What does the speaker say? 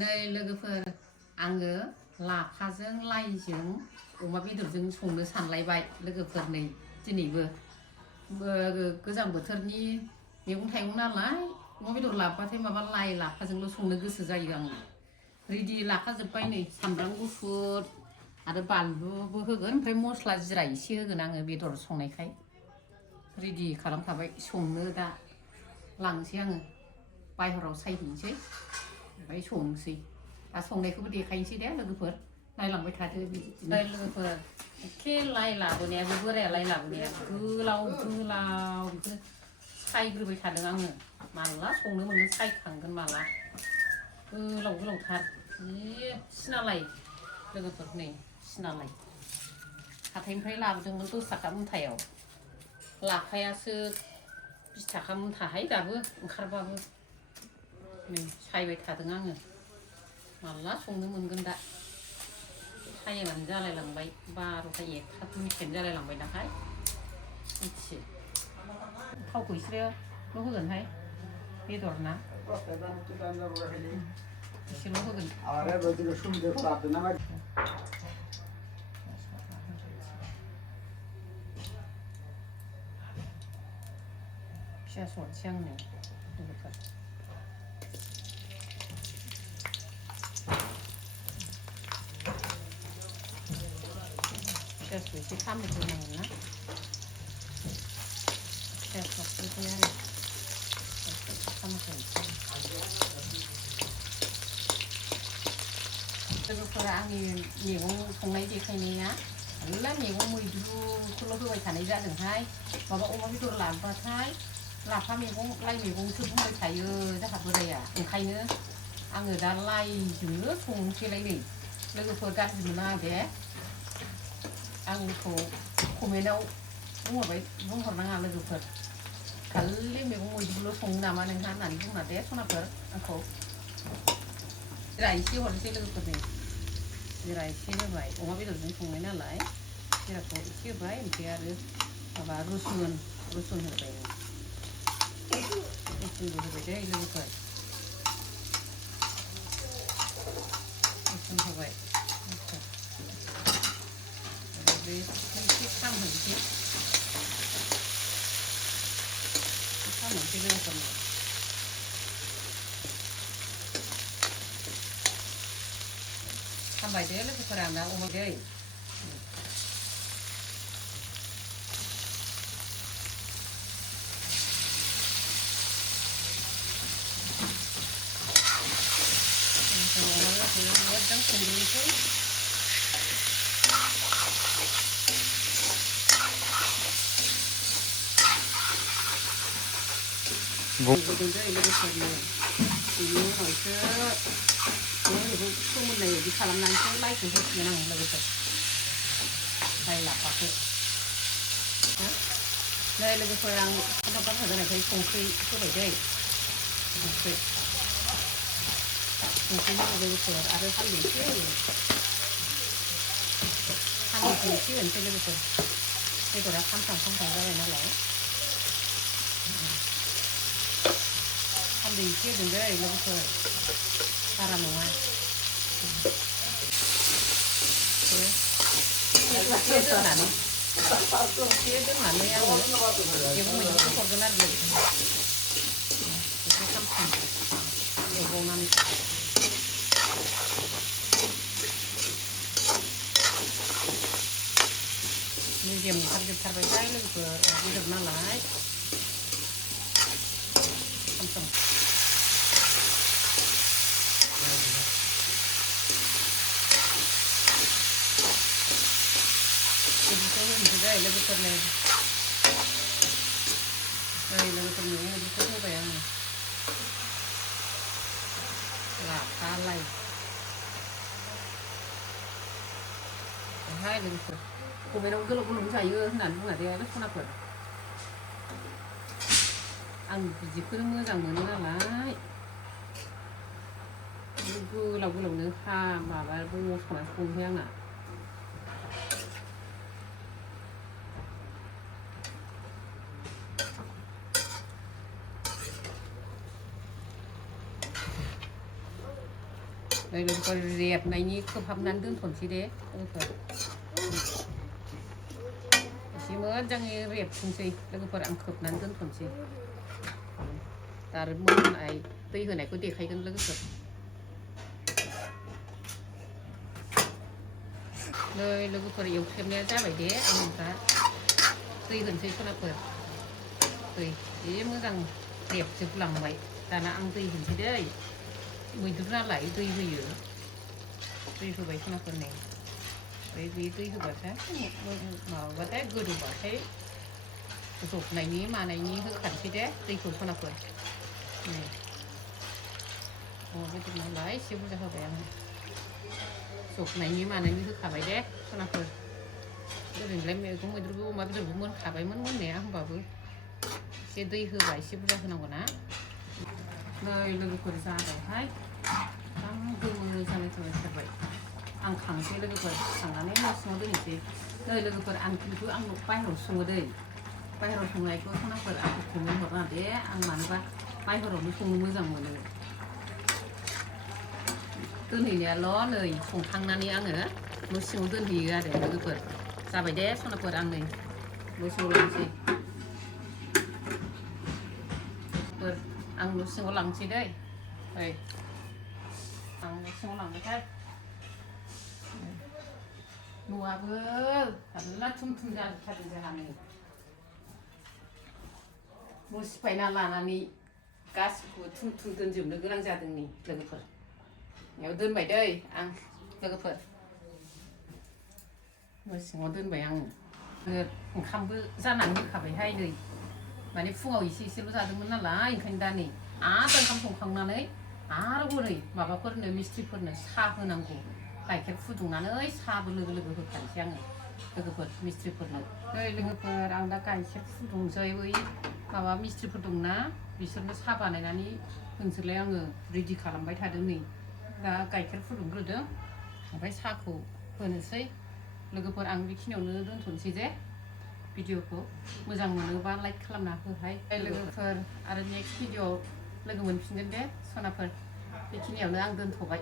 नै लोगोफोर आङो लाफाजों लाइजों अमा बेदरजों संनो सानलायबाय लोगोफोर नै दिनैबो गोजां बोथोरनि मैगं थाइगं नालाय अमा बेदर लाबोबाथाय माबा लाइ लाफाजोंल' संनो गोसो जायो आङो रेडि लाखाजोब्बाय नै सामब्राम गुफुर आरो बानलुबो होगोन ओमफ्राय मस्ला जिरा एसे होगोन आङो बेदर संनायखाय रेडि खालामखाबाय संनो दा लांसै आङो बायहेरायाव सायहैनोसै ओमफ्राय संनोसै दा संनायखौबो देखायनोसै दे लोगोफोर नायलांबाय थादो बिदिनो लोगोफोर एखे लाइ लाबोनायाबो बोराया लाइ लाबोनाया गोलाव गोलाव बिदिनो सायग्रोबाय थादों आङो माला संनो मोनो सायखांगोन माला गोलाव गोलावथार जि सिनालाय लोगोफोर नै सिनालाय हाथाइनिफ्राय लाबोदोंमोन 10 थाखा मुथायाव लाफायासो 20 थाखा मुथाहाय दाबो ओंखारबाबो नै सायबाय थादों आङो माला संनो मोनगोन दा टाइमानो जालायलांबाय 12ता 1ता मिनिटआनो जालायलांबाय दाहाय मिथियो थावखौ इसोरल' होगोनहाय बेदर ना एसेल' होगोन पियास हरनोसै आंनो लोगोफोर पियासखौ एसे खामहोग्रोनांगोन ना पियास हरग्रोबाय आरो खामहोग्रोनोसै लोगोफोरा आंनि मैगं संनाय देखायनाया मेरला मैगं मैद्रुखौल' होबाय थानाय जादोंहाय माबा अमा बेदर लाबोबाथाय लाफा मैगं लाइ मैगंसो बुंबाय थायो जोंहा बोराया ओंखायनो आङो दा लाइजोंनो संनोसैलाय नै लोगोफोर गाज्रि मोना दे आंखौ कमेन्टआव बुंहरनाङा लोगोफोर खालि मैगं मैद्रुल' सङो नामा नोंहा होननानै बुङा दे सनाफोर आंखौ जिरा एसे हरनोसै लोगोफोर नै जिरा एसे होबाय अमा बेदरजों संनाय नालाय जिराखौ एसे होबाय ओमफ्राय आरो माबा रुसुन होबाय रुसुनबो होबाय दे लोगोफोर रुसुन होबाय बे एसे खामहोनोसै लोगोफोर खामबाय दे लोगोफोर आं दा अमा दै मोजां संग्रोनोसै दै लोगोफोरनो बेनि उनावसो बेखौ फोमोननाय बायदि खालामनानैसो लाइखौ होसिगोन आं लोगोफोर लाइ लाफाखौ नै लोगोफोर आं खान्थाव बाथा जानायखाय संख्रि होबाय दै संख्रि होबाय लोगोफोर आरो हालदै एसे होयो हालदैखौ एसे होनोसै लोगोफोर बेदरा खामफ्राम जाबाय नालाय हालदै एसे होदों दै लोगोफोर बारा नङा एसे दोननानै आङो मैगं मैद्रुखौ हरगोन आरो लोगोफोर एसे खामफ्राम एवबावनानै मेजेम ओंखारजोबथारबायहाय लोगोफोर बेदर नालाय खामफ्राम बिदिखौ होनोसै दै लोगोफोरनो मैगं मैद्रुखौ होबाय आङो लाफा लाइ हाय लोगोफोर कमेन्टआव गोलाव गोलाव जायो होननानै बुङा दे सनाफोर आं बिदिखौनो मोजां मोनो नालाय गोलाव गोलावनो माबाबो मस्लाना संनोसै आंना लोगोफोर रेबनायनि खोबहाबनानै दोनथ'नोसै दे लोगोफोर एसे मोजाङै रेबथोंसै लोगोफोर आं खोबनानै दोनथ'नोसै दा आरो मोननाय दै होनायखौ देखायगोन लोगोफोर नै लोगोफोर एवख्रेबनाया जाबाय दे आं दा दै होनोसै खनाफोर दै जि मोजां रेबजोबलांबाय दाना आं दै होनोसै दै मैद्रु नालाय दै होयो दै होबाय खनाफोर नै ओमफ्राय बे दै होबाथाय माबाबाथाय गोदौबाथाय जबनायनि मानायनि होखानोसै दे दैखौ खनाफोर नै अमा बेदर नालाय एसे बुरजा होबाय आङो जबनायनि मानायनि होखाबाय दे खनाफोर ओरैनोलाय मैगं मैद्रुबो अमा बेदरबो मोनखाबायमोन मोननाया होमबाबो एसे दै होबा एसे बुरजा होनांगौ ना नै लोगोफोर जाबायहाय गोमो जालायथारबाय आं खांसै लोगोफोर खांनानै न' सिङाव दोननोसै नै लोगोफोर आं खिन्थु आं बाहेरायाव सङो दै बाहेरायाव संनायखौ खनाफोर आं कमेन्ट हरना दे आं मानोबा बाहेरायावनो संनो मोजां मोनो दोनहैनायाल' नै संखांनानै आङो न' सिङाव दोनहैयो आरो लोगोफोर जाबाय दे सनाफोर आं नै न' सिङाव लांसै आं न' सिङाव लांसै दै ओइ आं न' सिङाव लांबायथाय न'आबो थारला थुम थुम जाजोबथारदों जोंहा नै न' सिफायना लानानै गासिबो थुम थुम दोनजोबनो गोनां जादों नै लोगोफोर बेयाव दोनबाय दै आं लोगोफोर न' सिङाव दोनबाय आङो ओंखामबो जानानै होखाबायहाय नै माने फुङाव एसे एसेल' जादोंमोन नालाय ओंखायनो दा नै आरो ओंखाम संखांनानै आरो हरै माबाफोरनो मिस्थ्रिफोरनो साहा होनांगौ गाइखेर फुदुंनानै साहाबो लोगो लोगो होखानोसै आङो लोगोफोर मिस्थ्रिफोरनो नै लोगोफोर आं दा गाइखेर फुदुंसै बै माबा मिस्थ्रिफोर दंना बिसोरनो साहा बानायनानै होनोसैलाय आङो रेडि खालामबाय थादों नै दा गाइखेर फुदुंग्रोदों ओमफ्राय साहाखौ होनोसै लोगोफोर आं बेखिनियावनो दोनथ'नोसै जे भिडिअखौ मोजां मोनोबा लाइक खालामना होहाय लोगोफोर आरो नेक्स्ट भिडिअ लोगो मोनफिनगोन दे सनाफोर बेखिनियावनो आं दोनथ'बाय